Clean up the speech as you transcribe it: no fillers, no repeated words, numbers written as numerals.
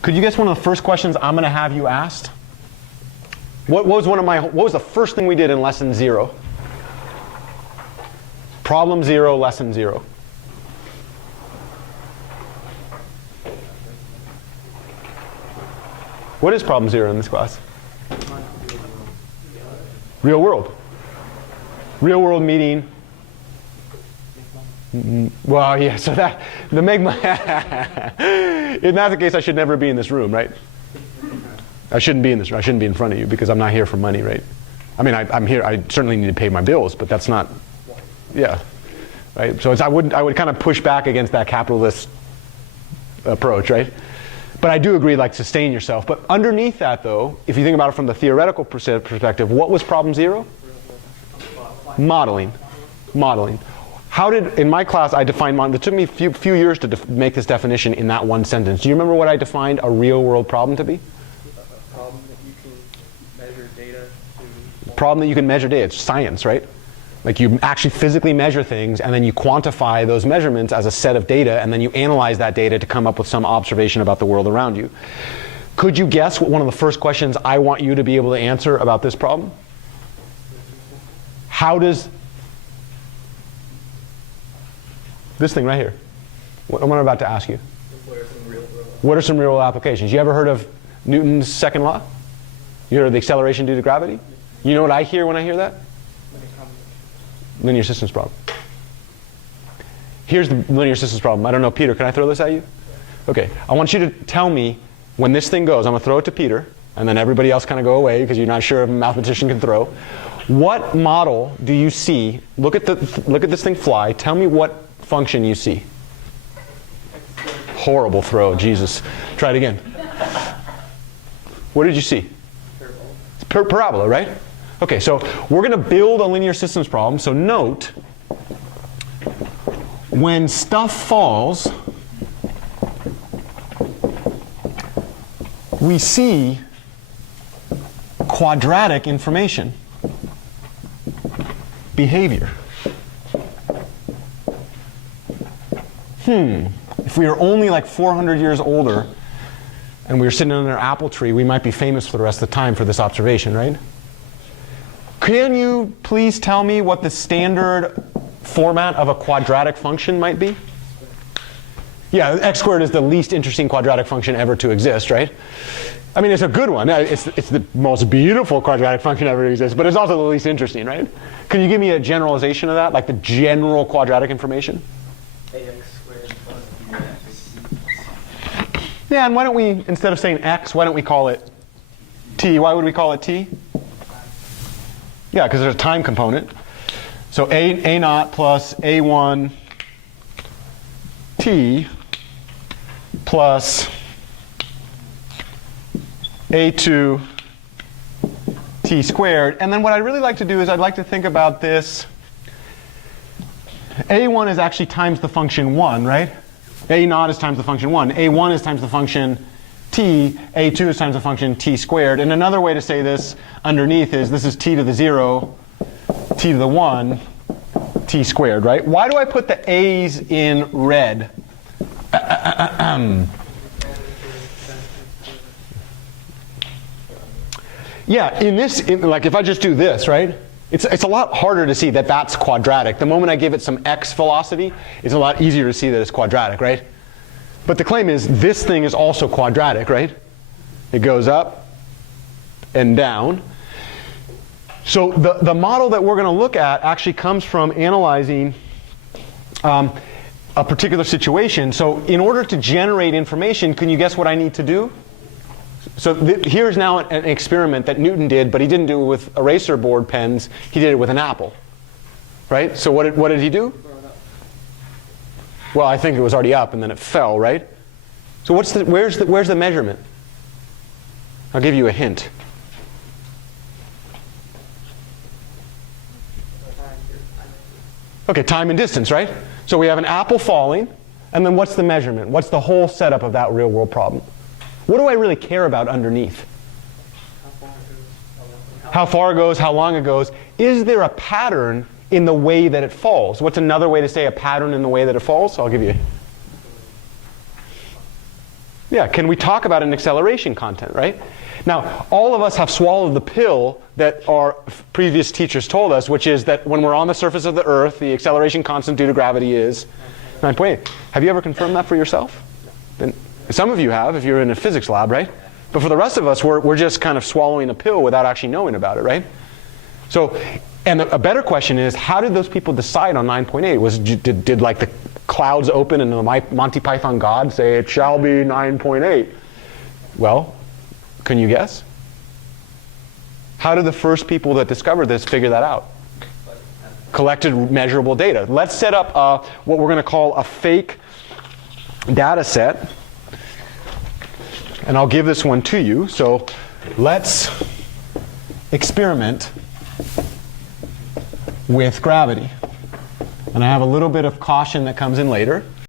Could you guess one of the first questions I'm going to have you asked? What was the first thing we did in lesson 0? Problem 0, lesson 0. What is problem 0 in this class? Real world. Real world meeting. Well, yeah, so that, the make money, in that case, I should never be in this room, right? I shouldn't be in this room. I shouldn't be in front of you because I'm not here for money, right? I mean, I'm here, I certainly need to pay my bills, but that's not, yeah, right? So I would kind of push back against that capitalist approach, right? But I do agree, like, sustain yourself. But underneath that, though, if you think about it from the theoretical perspective, what was problem 0? Modeling. Modeling. How did, in my class, I defined modeling. It took me a few years to make this definition in that one sentence. Do you remember what I defined a real-world problem to be? A problem that you can measure data to... Problem that you can measure data. It's science, right? Like, you actually physically measure things, and then you quantify those measurements as a set of data, and then you analyze that data to come up with some observation about the world around you. Could you guess what one of the first questions I want you to be able to answer about this problem? How does this thing right here, what am I about to ask you? What are some real world applications? You ever heard of Newton's second law? You heard of the acceleration due to gravity? You know what I hear when I hear that? Linear systems problem. Here's the linear systems problem. I don't know, Peter, can I throw this at you? Okay, I want you to tell me when this thing goes. I'm going to throw it to Peter, and then everybody else kind of go away because you're not sure if a mathematician can throw. What model do you see? Look at this thing fly. Tell me what function you see. Horrible throw, Jesus. Try it again. What did you see? Parabola, right? Okay, so we're going to build a linear systems problem. So note, when stuff falls, we see quadratic information, behavior. If we were only like 400 years older and we were sitting under an apple tree, we might be famous for the rest of the time for this observation, right? Can you please tell me what the standard format of a quadratic function might be? Yeah, x squared is the least interesting quadratic function ever to exist, right? I mean, it's a good one. It's the most beautiful quadratic function ever to exist, but it's also the least interesting, right? Can you give me a generalization of that, like the general quadratic information? ax squared plus bx. Yeah, and why don't we, instead of saying x, why don't we call it t? Why would we call it t? Yeah, because there's a time component. So a naught plus a1 t plus a2 t squared. And then what I'd really like to do is I'd like to think about this. a1 is actually times the function 1, right? a naught is times the function 1. a1 is times the function t. a2 is times the function t squared. And another way to say this underneath is this is t to the 0, t to the 1, t squared, right? Why do I put the a's in red? Yeah, like if I just do this, right? It's a lot harder to see that that's quadratic. The moment I give it some x velocity, it's a lot easier to see that it's quadratic, right? But the claim is this thing is also quadratic, right? It goes up and down. So the model that we're going to look at actually comes from analyzing a particular situation. So in order to generate information, can you guess what I need to do? So here's now an experiment that Newton did, but he didn't do it with eraser board pens. He did it with an apple, right? So what did he do? Well, I think it was already up, and then it fell, right? So where's the measurement? I'll give you a hint. Okay, time and distance, right? So we have an apple falling, and then what's the measurement? What's the whole setup of that real-world problem? What do I really care about underneath? How far it goes, how long it goes. Is there a pattern in the way that it falls? What's another way to say a pattern in the way that it falls? I'll give you. Yeah, can we talk about an acceleration content, right? Now, all of us have swallowed the pill that our previous teachers told us, which is that when we're on the surface of the Earth, the acceleration constant due to gravity is 9.8. Have you ever confirmed that for yourself? Then some of you have, if you're in a physics lab, right? But for the rest of us, we're just kind of swallowing a pill without actually knowing about it, right? So, and a better question is, how did those people decide on 9.8? Did like the clouds open and the Monty Python God say, it shall be 9.8? Well, can you guess? How did the first people that discovered this figure that out? Collected measurable data. Let's set up what we're going to call a fake data set. And I'll give this one to you. So let's experiment with gravity. And I have a little bit of caution that comes in later.